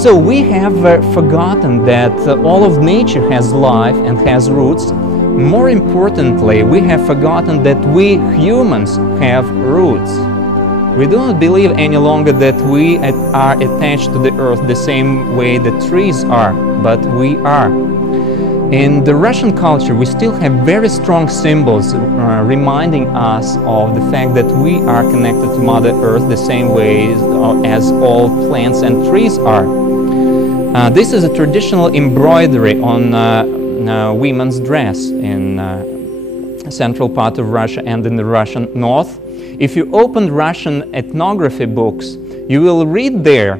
So we have forgotten that all of nature has life and has roots. More importantly, we have forgotten that we humans have roots. We do not believe any longer that we are attached to the earth the same way that trees are, but we are. In the Russian culture, we still have very strong symbols reminding us of the fact that we are connected to Mother Earth the same way as all plants and trees are. This is a traditional embroidery on women's dress in central part of Russia and in the Russian north. If you open Russian ethnography books, you will read there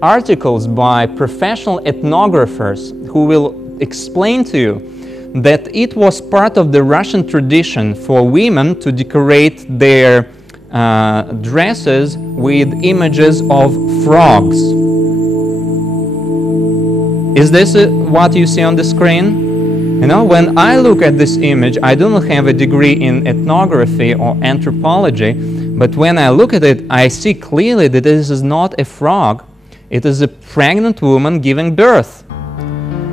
articles by professional ethnographers who will explain to you that it was part of the Russian tradition for women to decorate their dresses with images of frogs. Is this what you see on the screen? You know, when I look at this image, I do not have a degree in ethnography or anthropology, but when I look at it, I see clearly that this is not a frog. It is a pregnant woman giving birth.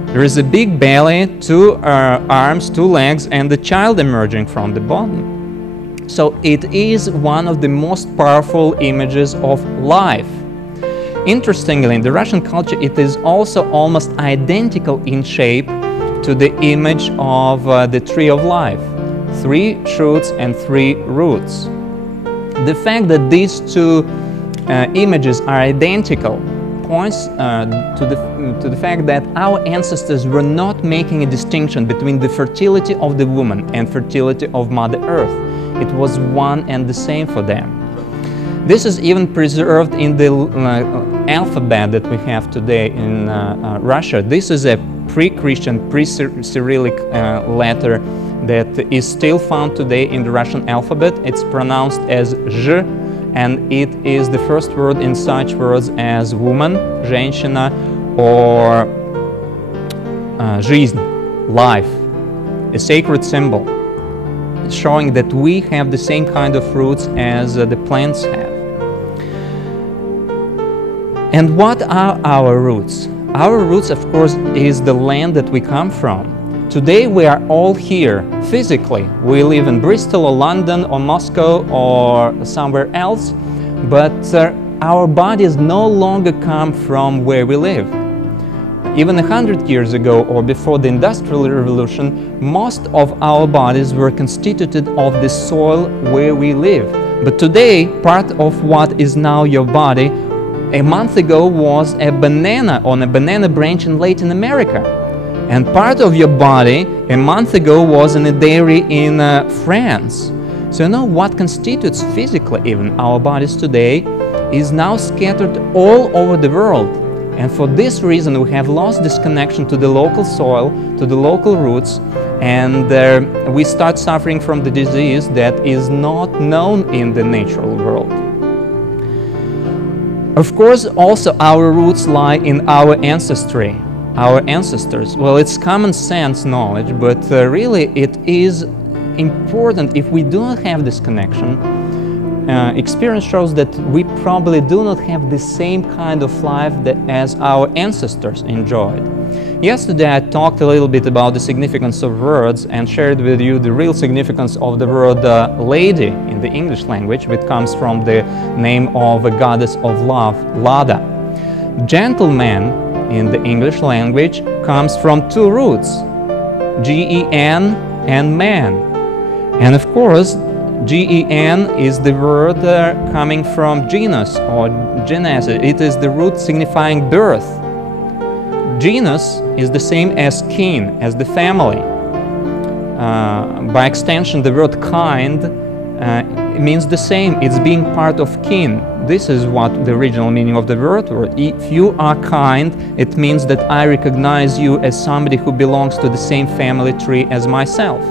There is a big belly, two arms, two legs, and the child emerging from the bottom. So it is one of the most powerful images of life. Interestingly, in the Russian culture, it is also almost identical in shape to the image of the tree of life. 3 shoots and 3 roots. The fact that these two images are identical points to the fact that our ancestors were not making a distinction between the fertility of the woman and fertility of Mother Earth. It was one and the same for them. This is even preserved in the alphabet that we have today in Russia. This is a pre-Christian, pre-Cyrillic letter that is still found today in the Russian alphabet. It's pronounced as Zh, and it is the first word in such words as woman, женщина, or жизнь, life, a sacred symbol. It's showing that we have the same kind of roots as the plants have. And what are our roots? Our roots, of course, is the land that we come from. Today we are all here physically. We live in Bristol or London or Moscow or somewhere else, but our bodies no longer come from where we live. Even 100 years ago or before the Industrial Revolution, most of our bodies were constituted of the soil where we live. But today, part of what is now your body a month ago was a banana on a banana branch in Latin America. And part of your body a month ago was in a dairy in France. So you know what constitutes physically even our bodies today is now scattered all over the world. And for this reason we have lost this connection to the local soil, to the local roots, and we start suffering from the disease that is not known in the natural world. Of course, also our roots lie in our ancestry, our ancestors. Well, it's common sense knowledge, but really it is important. If we do not have this connection, experience shows that we probably do not have the same kind of life that as our ancestors enjoyed. Yesterday I talked a little bit about the significance of words and shared with you the real significance of the word lady in the English language, which comes from the name of a goddess of love, Lada. Gentleman in the English language comes from 2 roots, G-E-N and man. And of course, G-E-N is the word coming from genus or genus. It is the root signifying birth. Genus is the same as kin, as the family. By extension, the word kind means the same. It's being part of kin. This is what the original meaning of the word was. If you are kind, it means that I recognize you as somebody who belongs to the same family tree as myself.